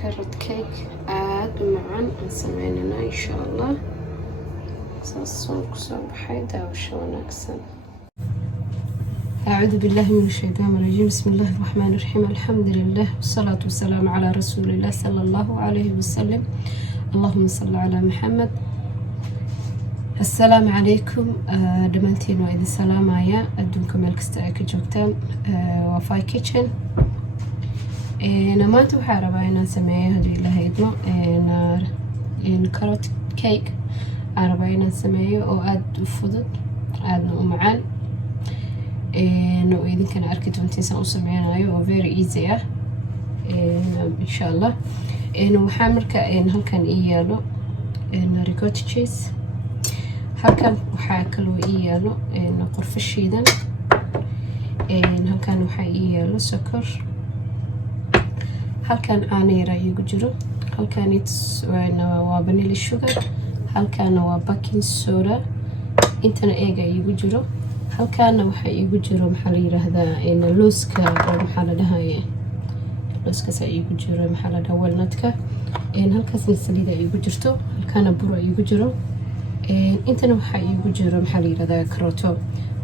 carrot cake aad u macaan aan sameynayna insha Allah. saasoo kusoo baxay daawasho wanaagsan. أعوذ بالله من الشيطان الرجيم. بسم الله الرحمن الرحيم. الحمد لله والصلاة والسلام على رسول الله صلى الله عليه وسلم. اللهم صل على محمد. السلام عليكم دمانتين وإذا سلام يا أدونكم الكستاك جوكتان وفاي كيتشن. أنا ما توحى ربعنا سمايا هذه الله يدمع إن كاروت كيك ربعنا سمايا وأد فضل أد معان إنه إذا كان أركض وانتسان وسمعنا أيوة very easy إن شاء الله إنه محمر كأن هل كان إياله إن ريكوت تشيز هل كان وحاكلوا إياله إن قرف الشيدن إن هل كان وحا إياله سكر هل كان عنيرة يجرو هل كانت وفانيلي الشوغر هل كان وباكين سودا إنتنا إيجا يجرو halkaana waxa iigu jiro maxaa la yiraahdaa looska oo maxaa la dhahayaa looskaas iigu jiro maxaa la dhahaa walnutka halkaasna saliida iigu jirto halkaana bur iigu jiro intana waxa iigu jiro maxaa la yiraahdaa karooto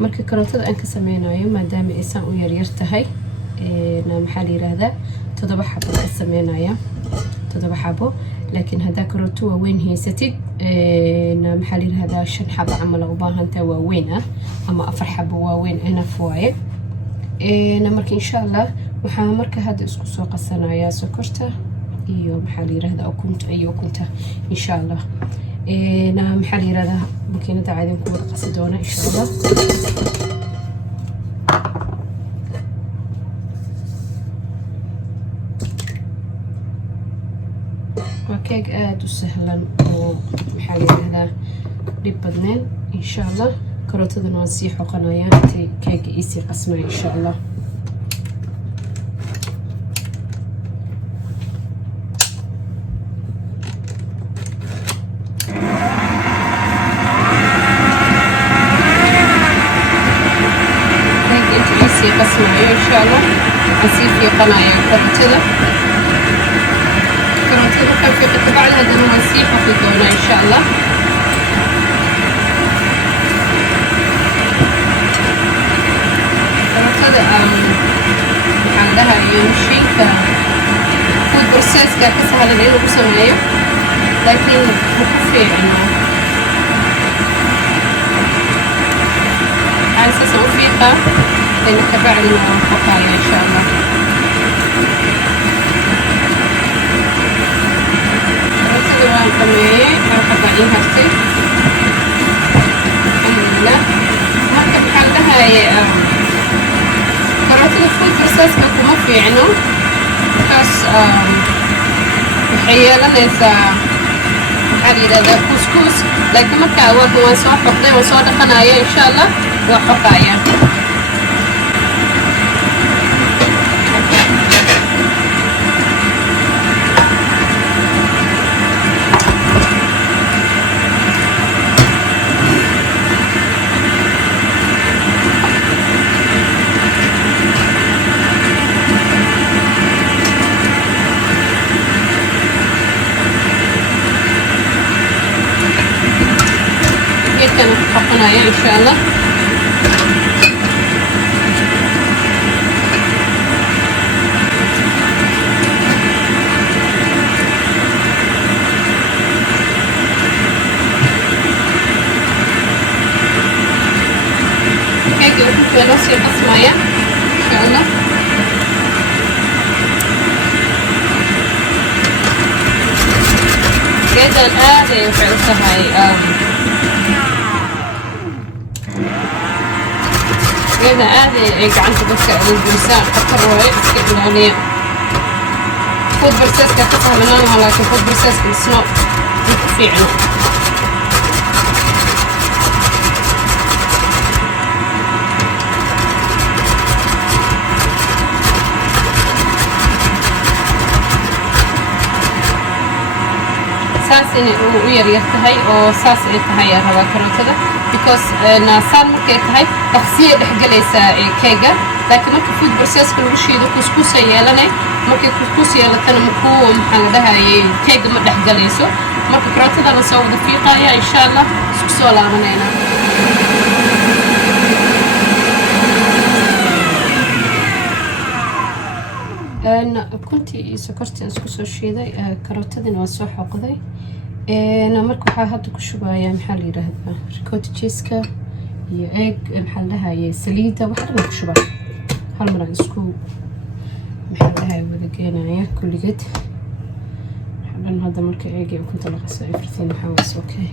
marka karootada aan ka sameynayo maadaama aysan u yar yar tahay maxaa la yiraahdaa 7 xabo ka sameynaya 7 xabo laakiin hadaa karooto waa weyn haysatid maxaa la yiraahdaa 5 xabo camal u baahantaa waa weyn ama 4 xabo waa weyn enough waaye marka insha Allah waxaan marka hadda isku soo qasanayaa sokorta iyo maxaa la yiraahdaa ukunta insha Allah maxaa la yiraahdaa makiinada caadiga ku wada qasi doona insha Allah كيك آد وسهلا ومحالي هذا لبنان إن شاء الله كروت هذا نوزيح وقنايات كيك إيسي قسمة إن شاء الله كيك إيسي قسمة إن شاء الله أسيب في قنايات كروت هذا في قطع هذا المسيح في الدولة إن شاء الله هذا عندها يمشي فود بروسيس كسهل اللي هو بسميه لكن مكفي إنه على أساس وفيقة إنه تبع الفقاية إن شاء الله waan qameeyay waxa baan hartay alhamdulillah marka waxaan dhahayaa karootada food process-ka kuma fiicno kaas waxay yeelanaysaa maxaa la yiraahdaa couscous laakiin marka waan soo xoqday waan soo dhaqanaya insha Allah waa xoqaya إن شاء الله هيك وحط نص قسماية إن شاء الله كذا الآن يفعلها هاي هذا عادي عنده بس الإنسان فكر رواية إسكندرانية فود برساس كقطعة منها لكن فود برساس بالسنو يكفي عنه saas inay u yaryar tahay oo saas ay tahay aan rabaa karootada because saan markay tahay dhaqsiya dhexgalaysaa keega laakiin marka food processka lagu shiido kuskuusa yeelanay markay kuskuus yeelatana makuu maxaa la dhahayay keega ma dhexgalayso marka karootada la soo wada fiiqaya insha allah isku soo laabanayna كنتي سكرتي اسكو سو شيداي كاروتادنا waa soo xoqday marka waxa hadda ku shubaya maxaa la yiraahdaa ricotta cheese-ka iyo egg maxaa la dhahayaa saliida waxa la ku shubaa hal mar isku maxaa la dhahayaa wada geenaya kulligeed waxaan hadda marka egg iyo kunta la qaso everything waxa okay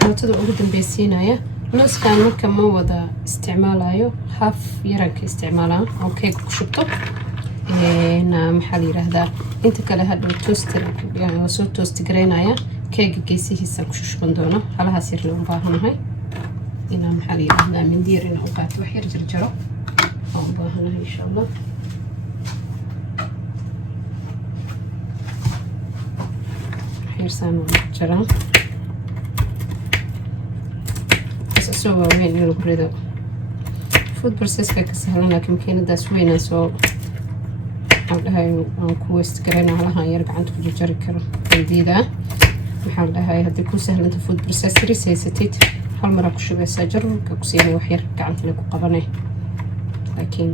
karootada ugu dambaysiinaya looskan marka ma wada isticmaalayo half yaranka isticmaalaa oo keeg ku shubto maxaa la yiraahdaa inta kale hadda toaster oo soo toast gareynaya keega geesihiisa ku shuban doona halahaas yar loo baahanahay inaan maxaa la yiraahdaa mindiir in uu qaato wax yar jarjaro oo u baahanahay insha allah xirsan jaraan soo waaweyn in lagu rido food processka ka sahlan laakiin makiinadaas weynaa soo waxaan dhahay aan ku waste garayna halahan yar gacanta ku jarjari karo bandiida waxaan dhahay haddii ku sahlanta food processor haysatid hal mar ku shubaysaa jarka ku siinay wax yar gacanta la ku qabanay laakiin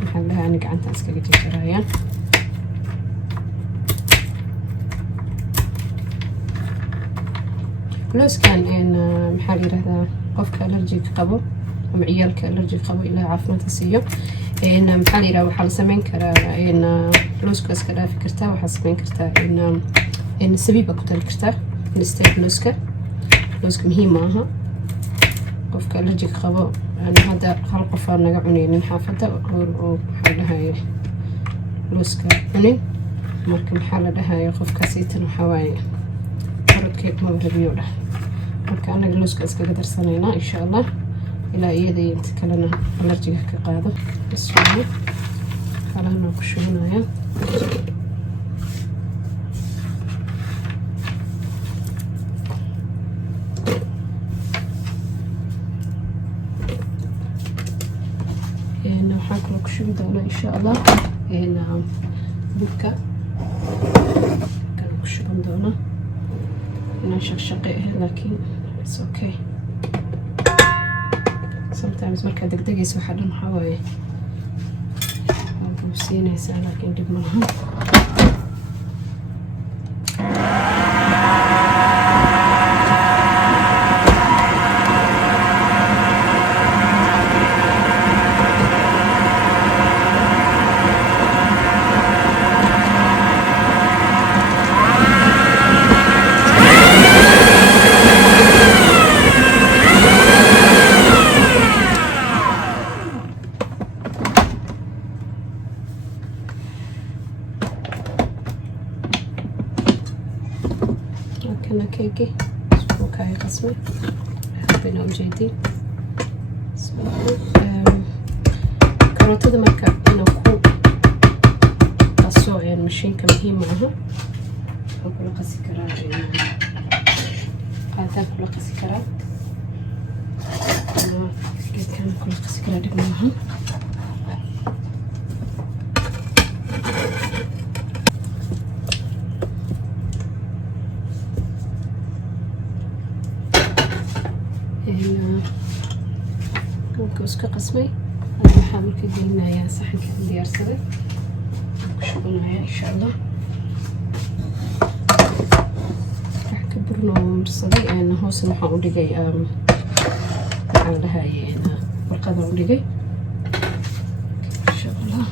waxaan dhahay ani gacanta iskaga jarjarayaan looskan maxaa la yiraahdaa qofka allergic qabo ama ciyaalka allergic qabo ilaa caafimaadka siiyo maxaa la yiraahdaa waxaa la sameyn karaa looskaas ka dhaafi kartaa waxaa sameyn kartaa sabiiba ku dari kartaa instead looska muhiim maaha qofka allergic qabo hadda hal qof aan naga cunaynin xaafadda oo maxaa la dhahayaa looska cunin marka maxaa la dhahayaa qofkaasiitan waxaa waaye karoodkeed ma rabiyo dhah marka anaga looska iskaga darsanaynaa insha allah ilaa iyada inta kalena allergiga ka qaado bismillah kalana ku shubanaya waxaan kaloo ku shubi doonaa insha allah budka kana ku shuban doonaa شقشقي لكن it's okay sometimes marka degdegayso waxa dhan xawaaye waan siinaysaa laakiin dib malaha كنا كيكي وكاي قسمة حبينا وجيدين كاروتة مركا إنه كو قصو يعني مشين كمهين معها وكل قصي كرا قادة كل قصي كرا أنا قد كان كل قصي كرا دي معها كوسكا قسمي أنا حامل كدينا يا صحن كدي أرسله شغلنا إن شاء الله راح كبرنا مرصدي أنا هو سنحا أوديجي على هاي أنا والقدر أوديجي إن شاء الله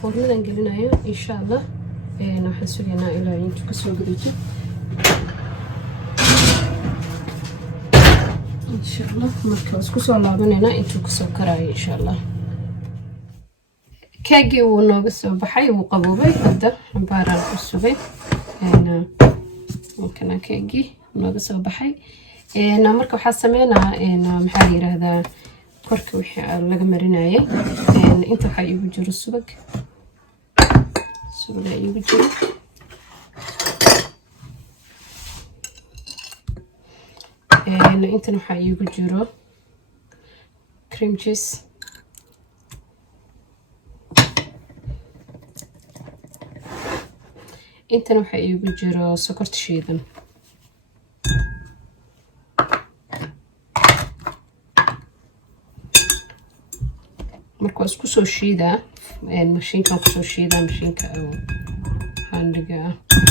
foornadan gelinayo insha Allah waxaan sugaynaa ilaa intuu kasoo gaduuto insha Allah marka isku soo laabanayna intuu kasoo karaayo insha Allah keegii wuu nooga soo baxay wuu qaboobay hadda baaraan ku sugay kana keegii nooga soo baxay marka waxaa sameynaa maxaa la yiraahdaa korka wixii laga marinayay inta waxaa iigu jiro subag iigu jiro intan waxaa iigu jiro cream cheese intan waxaa iigu jiro sokorta shiidan marka isku soo shiidaa mashiinkan kusoo shiidaa mashiinka handhiga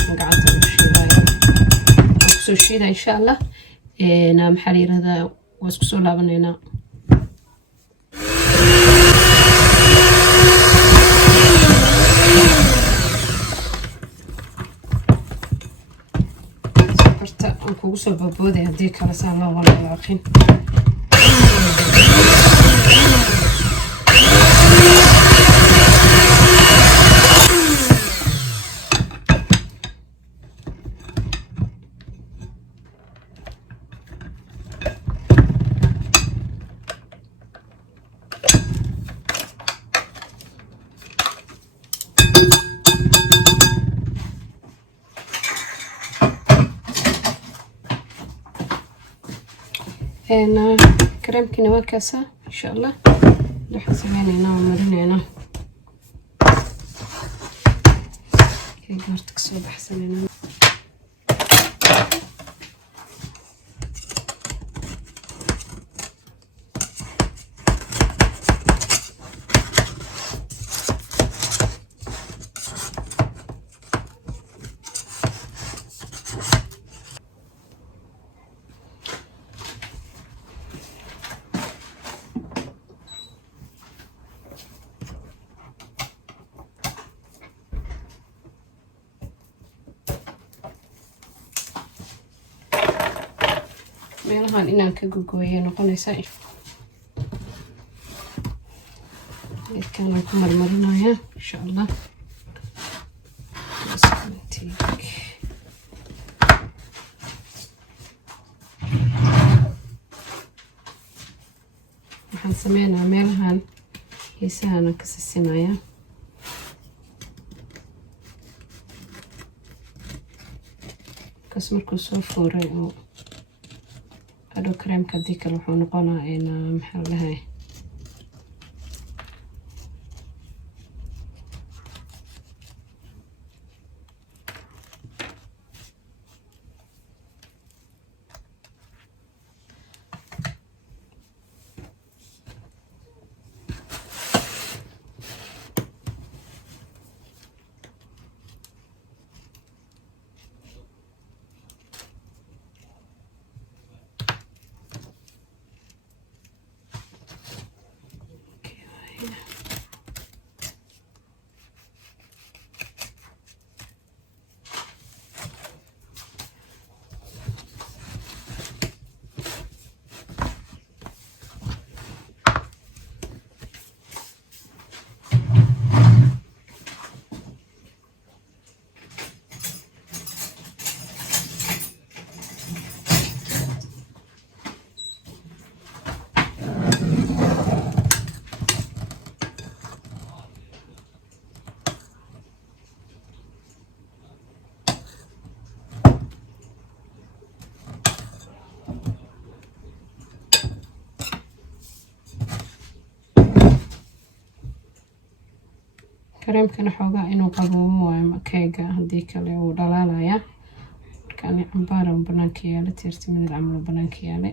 gacanta lagu shiidayo kusoo shiidaa insha Allah maxaa la yiraahdaa waa isku soo laabanaynaa sokorta aan kugu soo boobooday haddii kale saa loo walaaqin كريمكنا وكاسة إن شاء الله راح نسوينا ومرينا كي قرتك صوب حسننا meelahan inaan ka gogooyo noqonaysa geedkan ku marmarinaya insha Allah waxaan sameynaa meelahan heesahan ka sisinaya kas markuu soo fuuray oo هذا كريم كديك اللي حنقنا إن محلها كريمكنا xoogaa inuu qaboobo waayo keega hadii kale uu dhalaalaya markaan cambaar banaanka yaala tirtimid camal banaanka yaala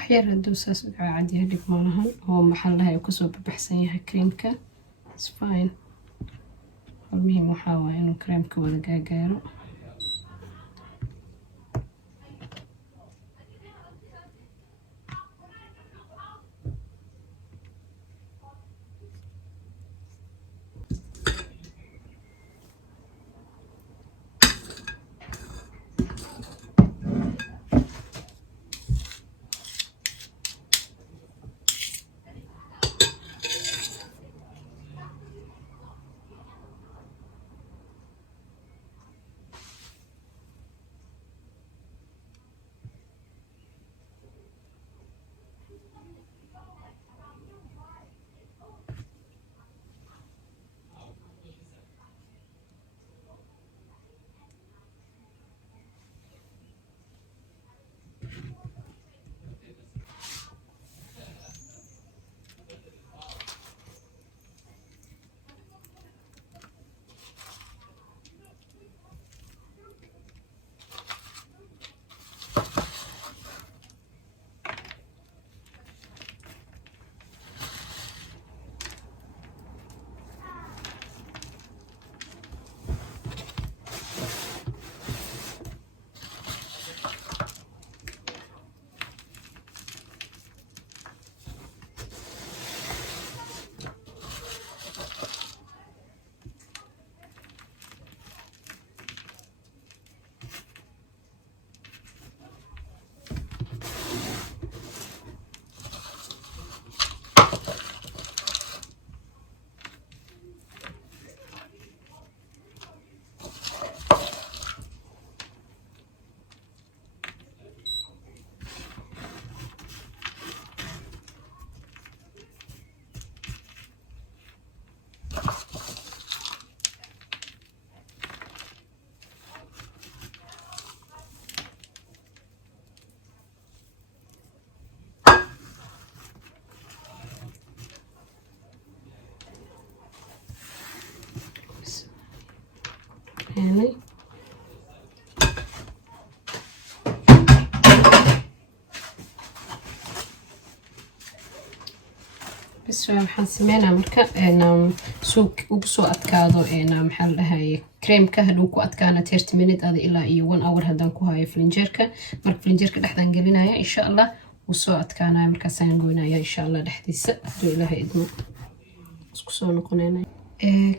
waxyar hadduu saas u caadiya dhib malahan oo maxaa lahay kusoo baxsan yahay creamka. It's fine. المهم waxaa waaye inuu creamka wada gaagaaro. يعني بس waxaan sameynaa marka suuq ugu soo adkaado maxaa la dhahay creamka haduu ku adkaana 30 minutes ada ilaa iyo 1 hour hadaan ku hayo flinjerka marka flinjerka dhexdan gelinaya insha Allah wuu soo adkaanaya markaas aan goynaya insha Allah dhexdiisa haduu Ilaahay idmo isku soo noqonayna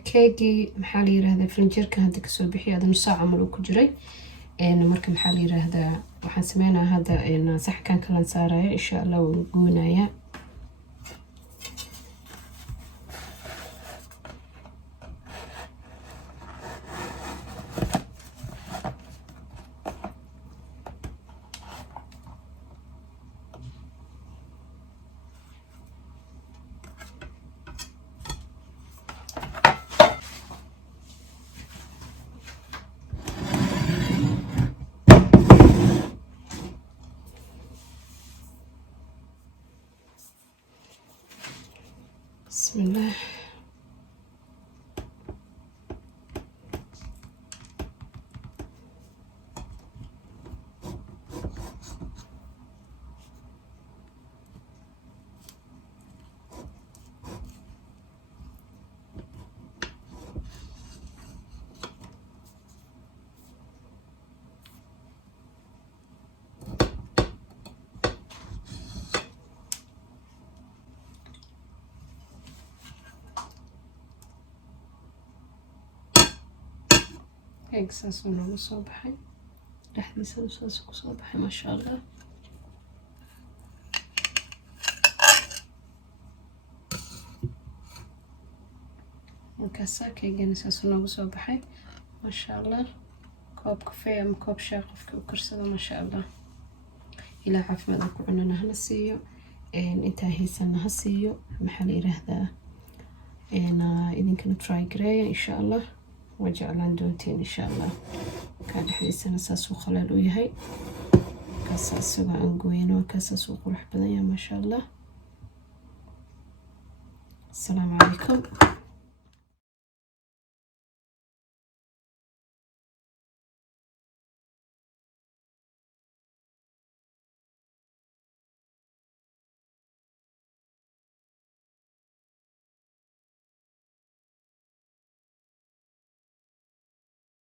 keegi maxaa la yiraahdaa flinjerka hadda ka soo bixiyo adan saac amal ku jiray marka maxaa la yiraahdaa waxaan sameynaa hadda saxkan kala saaraya insha Allah wuu goynaya بسم الله هيك ساسونا مصباحي لحظة ساسو مصباحي ما شاء الله مكاسا كيجاني ساسونا مصباحي ما شاء الله كوب كافيه أم كوب شاي قفك وكرسده ما شاء الله إلى عافمد كوعننا هنسيو intaa heysana ha siiyo maxaa la yiraahdaa idinkana try gareeya insha Allah wajeclaan doontiin insha Allah ka dhexdiisana saas uu khalaal u yahay kaas asaga aan gooyno kaas uu qurux badan yahay ma sha Allah. Assalamu alaykum.